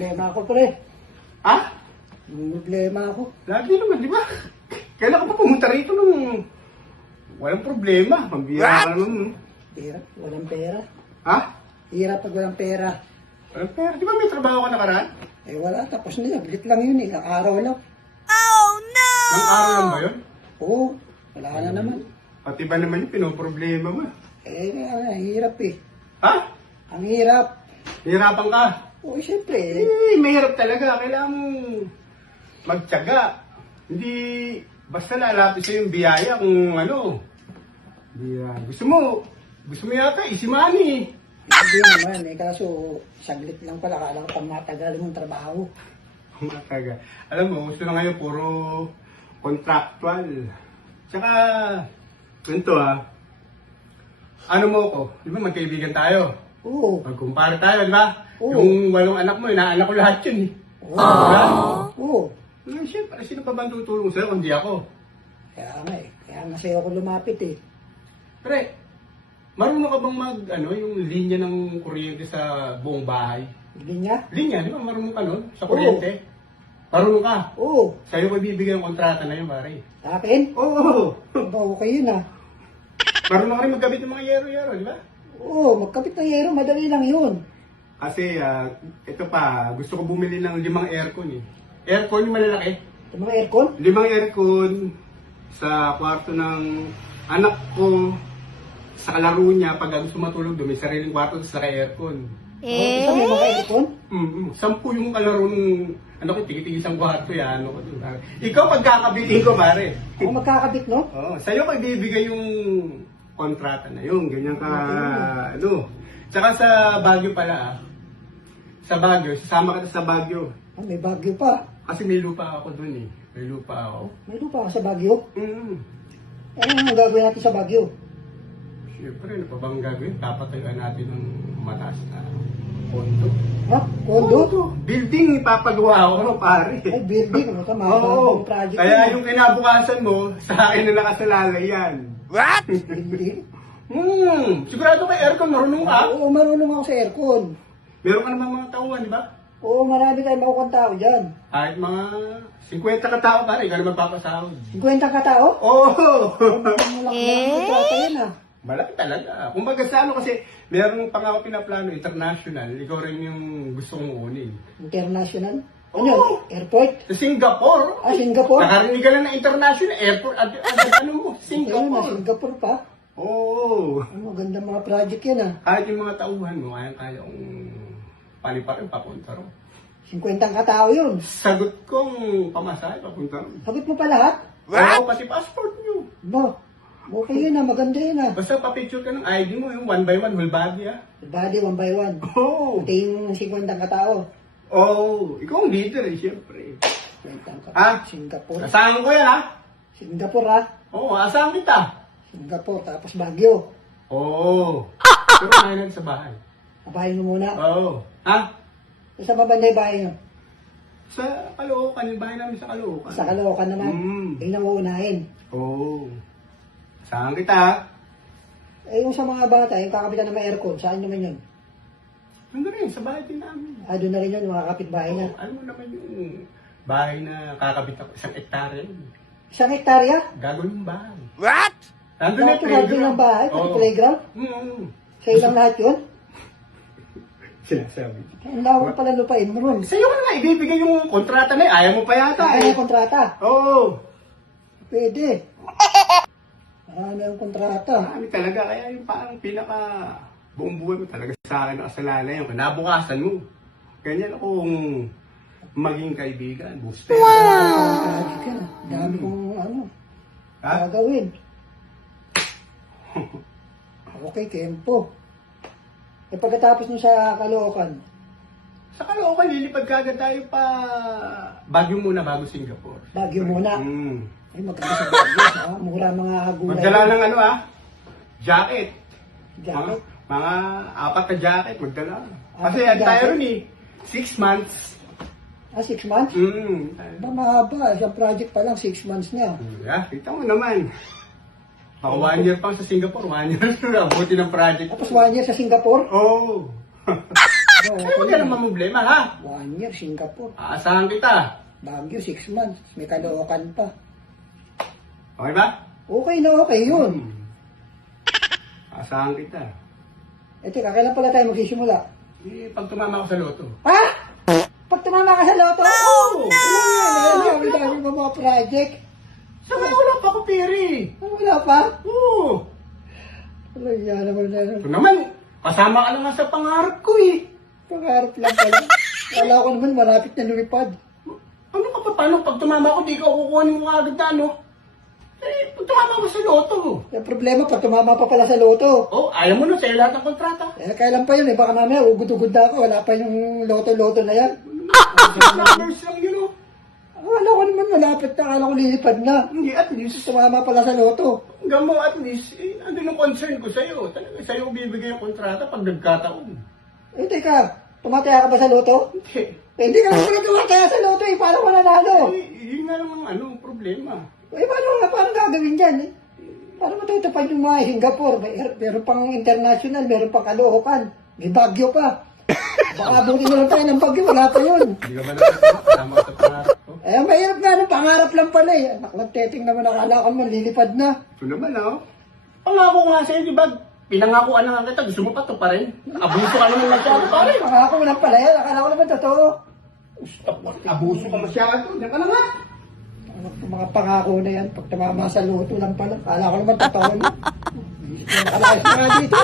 problema ako, pre. Ha? May problema ako. Lagi naman, di ba? Kailan ka pa pumunta rito nung walang problema? Mambira ka naman. Hirap, walang pera. Ha? Hirap pag walang pera. Walang pera. Di ba may trabaho ka nakaraan? Eh wala, tapos na yun. Bilit lang yun, ilang araw lang. Nang araw lang ba yun? Oo, wala na naman. Pati ba naman yung pinoproblema mo? Hirap eh. Ha? Ang hirap. Hirapan ka? Oo, siyempre. Mahirap talaga. Kailangan mong magtiyaga. Hindi basta lalapit sa'yo yung biyaya kung ano. Gusto mo yata isimani. Hindi naman eh, kaso saglit lang pala. Kala ko pang matagal mong trabaho. Mataga. Alam mo, gusto na ngayon puro contractual. Tsaka, ganito ano mo ko? Di ba magkaibigan tayo? Oo. Magkumpara tayo, di ba? Oo. Yung 8 anak mo, inaanak ko lahat yun eh. Oo. Diba? Oo. Siyempre, sino pa bang tutulong sa'yo kung di ako? Kaya nga eh. Kaya nga sa'yo ako lumapit eh. Pre, marunong ka bang yung linya ng kuryente sa buong bahay? Hindi nga? Linya, di ba? Marunong ka nun sa kuryente? Marunong ka? Oo. Sa'yo ko ibibigay ang kontrata na yun, pare. Sa akin? Oo. Aba, okay yun ah. Marunong ka rin magkabit ng mga yero-yero, di ba? Oo, magkapit ng yero, madali lang yun. Kasi, ito pa, gusto ko bumili ng 5 aircon eh. Aircon yung malalaki. Yung mga aircon? 5 aircon sa kwarto ng anak ko, sa kalaro niya, pag gusto matulog doon, may sariling kwarto sa aircon. Isa may mga aircon? 10 yung kalaro nung, tigit-tigit isang kwarto yan. Ikaw pagkakabitin ko, pare. Ako magkakabit, no? Oo, sa'yo ko ibibigay yung kontrata na yun, ganyan ka, Tsaka sa Baguio pala, sa Baguio, sasama ka sa Baguio. Ah, may Baguio pa. Kasi may lupa ako dun eh. May lupa ako. May lupa ka sa Baguio? Mm. Eh, ano gagawin natin sa Baguio? Siyempre, ano pa bang gagawin? Papatayuan natin ng mataas na kondo. Ha? Kondo? Building, ipapagawa ko, pare. Ay, building. Ano ka, Oo. mahal project. Kaya yung kinabukasan mo, sa akin na nakasalalay yan. Building? Sigurado ka aircon, marunong ka? Oo, marunong ako sa aircon. Meron ka naman mga tauhan, di ba? Oo, marami tayong makukuha tao dyan. Kahit mga 50 katao pare, ikaw na magpapasahod. 50 ka tao? Oo! Malaki lang kontrata yan ah. Malaki talaga. Kumbaga sa ano kasi, meron pa nga ako pinaplano, international. Ikaw rin yung gusto kong unin. International? Oo. Ano yun? Airport? Sa Singapore. Ah, Singapore? Nakarinig ka lang ng international airport. Ano mo? Ayun na, Singapore. Singapore pa. Oo. Ano, ganda mga project yan ah. Kahit yung mga tauhan mo, kaya kong paliparin papunta ron. 50 ka tao yun. Sagot kong pamasahe papunta ron. Sagot mo pa lahat? Oo, pati passport nyo. Ba, okay yun ah, maganda yun ah. Basta pa-picture ka ng ID mo, yung 1 by 1, whole body Body, 1 by 1. Oo. Pati yung 50 ka tao. Oo. Ikaw ang leader siyempre. 50 ka Ah? Singapore. Asahan ko yan Singapore ah. Oo, asahan kita. Singapore, tapos Baguio. Oo. Pero kaya sa bahay. Abahin mo muna. Oo. Sa mabanday bahay nyo? Sa Caloocan, yung bahay namin sa Caloocan. Sa Caloocan naman. Yun ang uunahin. Oo. Asahan kita. Eh yung sa mga bata, yung kakapitan ng may aircon, saan naman yun? Ano rin, sa bahay din namin. Ah, doon na rin yun, yung mga kapitbahay na. Alam mo naman yung bahay na kakabit ako, 1 hektarya. Isang hektarya? Gagawin yung bahay. What? Nandun na Lahat yung hardin ng bahay, pati Oo. playground? Sa ilang lahat yun? Sinasabi. Ang lawak pala lupain mo ron. Sa'yo ko na nga ibibigay yung kontrata na ayaw mo pa yata Ano yung kontrata? Oo. Pwede. Marami ang kontrata. Marami talaga, kaya yung parang pinaka buong buhay mo talaga sa akin nakasalalay yung kinabukasan mo. Ganyan akong maging kaibigan, booster. Wow! Dami kong Ha? gagawin. Okay, tempo. E pagkatapos nyo sa Caloocan, Sa Caloocan, lilipad ka agad tayo pa Baguio muna bago Singapore. Baguio muna. Ay, maganda sa Baguio. Mura mga gulay. Magdala ng jacket. Jacket. Mga 4 na jacket, magdala. Kasi 4 na yan tayo jacket? rin 6 months. Ah, 6 months? Ba, mahaba. Isang project pa lang, 6 months na. Kita mo naman. Baka 1 year pa sa Singapore, 1 year na buti ng project. Tapos 1 year sa Singapore? Oh! Oo, Huwag ka naman problema, ha? 1 year, Singapore. Aasahan kita. Baguio, 6 months. May Caloocan pa. Okay ba? Okay na okay yun. Aasahan kita. Teka, kailan pala tayo magsisimula? Pag tumama ako sa loto. Ha? Pag tumama ka sa loto? Oh, Oo! Dami mo mga project. Saka wala pa ako peri. Wala pa? Oo. Wala yan naman na. Ito naman, kasama ka lang nga sa pangarap ko eh. Pangarap lang pala. Kala ko naman malapit na lumipad. Ano ka pa, paano pag tumama ako, di ka kukuhanin mo agad na ano? Pag tumama ako sa loto. Yung problema, pag tumama pa pala sa loto. Oh, ayaw mo na sa'yo lahat ng kontrata. Kailan pa yun eh? Baka mamaya ugod-ugod na ako. Wala pa yung loto-loto na yan. Numbers lang yun oh. Akala ko naman malapit na. Akala ko lilipad na. Hindi, at least, Tumama pala sa loto. hanggang mo at least, andun yung concern ko sa'yo. Talaga sa'yo ko bibigay yung kontrata pag nagkataon. Teka. Tumataya ka ba sa loto? Hindi. Hindi ka naman pala tumataya sa loto eh. Paano ka nanalo? Yun nga lang ang problema. Paano gagawin dyan eh? Paano matutupad yung mga Singapore? Meron pang international, meron pang Caloocan. May Baguio pa. Baka abutin mo lang tayo ng Baguio, wala pa yun. Hindi ka ba nakasama sa pangarap ko? Mahirap nga ng pangarap lang pala eh. Anak ng teteng naman akala ko man lilipad na. Ito naman Pangako ko nga sa'yo, di ba? Pinangakuan na nga kita, gusto mo pa ito pa rin? Abuso ka naman masyado pa rin. Pangako mo lang pala yan, akala ko naman totoo. Abuso ka masyado. Diyan ka na nga. Mga pangako na yan, pag tumama sa loto lang pala. Akala ko naman totoo na. Nakalakis na nga dito.